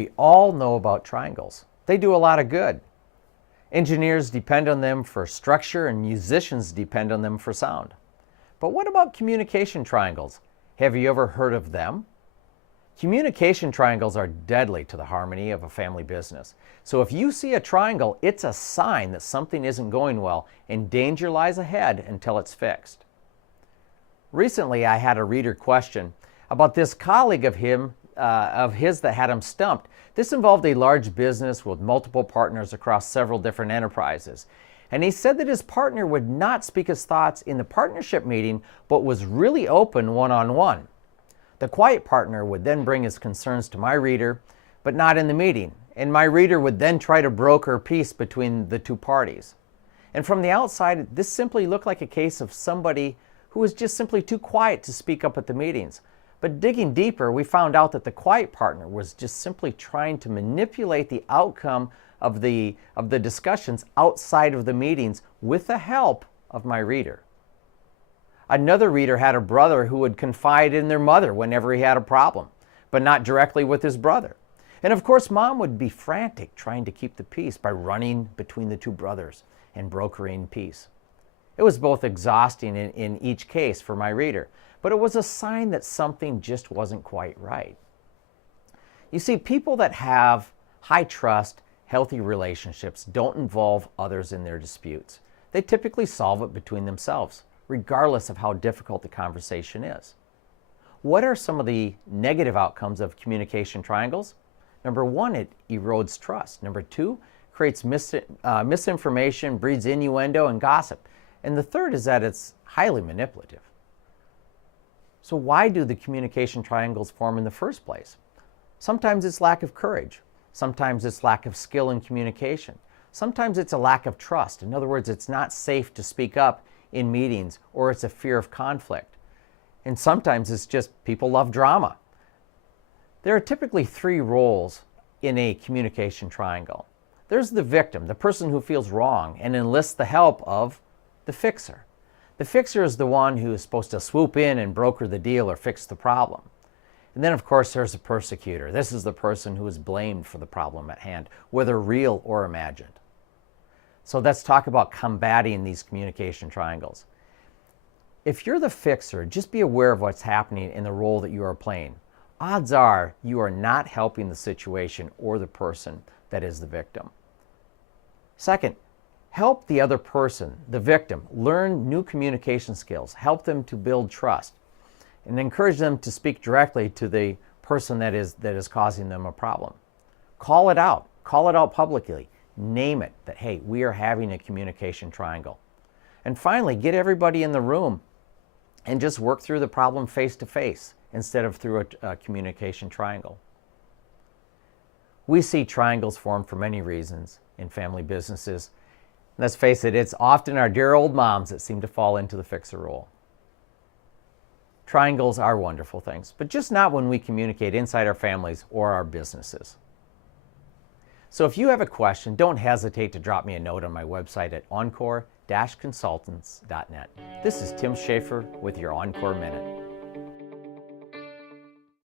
We all know about triangles. They do a lot of good. Engineers depend on them for structure and musicians depend on them for sound. But what about communication triangles? Have you ever heard of them? Communication triangles are deadly to the harmony of a family business. So if you see a triangle, it's a sign that something isn't going well and danger lies ahead until it's fixed. Recently, I had a reader question about this colleague of his that had him stumped. This involved a large business with multiple partners across several different enterprises. And he said that his partner would not speak his thoughts in the partnership meeting, but was really open one-on-one. The quiet partner would then bring his concerns to my reader, but not in the meeting. And my reader would then try to broker peace between the two parties. And from the outside, this simply looked like a case of somebody who was just simply too quiet to speak up at the meetings. But digging deeper, we found out that the quiet partner was just simply trying to manipulate the outcome of the discussions outside of the meetings with the help of my reader. Another reader had a brother who would confide in their mother whenever he had a problem, but not directly with his brother. And of course, mom would be frantic trying to keep the peace by running between the two brothers and brokering peace. It was both exhausting in each case for my reader, but it was a sign that something just wasn't quite right. You see, people that have high trust, healthy relationships don't involve others in their disputes. They typically solve it between themselves, regardless of how difficult the conversation is. What are some of the negative outcomes of communication triangles? Number one, it erodes trust. Number two, creates misinformation, breeds innuendo and gossip. And the third is that it's highly manipulative. So why do the communication triangles form in the first place? Sometimes it's lack of courage. Sometimes it's lack of skill in communication. Sometimes it's a lack of trust. In other words, it's not safe to speak up in meetings, or it's a fear of conflict. And sometimes it's just people love drama. There are typically three roles in a communication triangle. There's the victim, the person who feels wrong and enlists the help of the fixer. The fixer is the one who is supposed to swoop in and broker the deal or fix the problem. And then, of course, there's the persecutor. This is the person who is blamed for the problem at hand, whether real or imagined. So let's talk about combating these communication triangles. If you're the fixer, just be aware of what's happening in the role that you are playing. Odds are you are not helping the situation or the person that is the victim. Second, help the other person, the victim, learn new communication skills. Help them to build trust and encourage them to speak directly to the person that is causing them a problem. Call it out publicly. Name it that, hey, we are having a communication triangle. And finally, get everybody in the room and just work through the problem face to face instead of through a communication triangle. We see triangles form for many reasons in family businesses. Let's face it, it's often our dear old moms that seem to fall into the fixer role. Triangles are wonderful things, but just not when we communicate inside our families or our businesses. So if you have a question, don't hesitate to drop me a note on my website at encore-consultants.net. This is Tim Schaefer with your Encore Minute.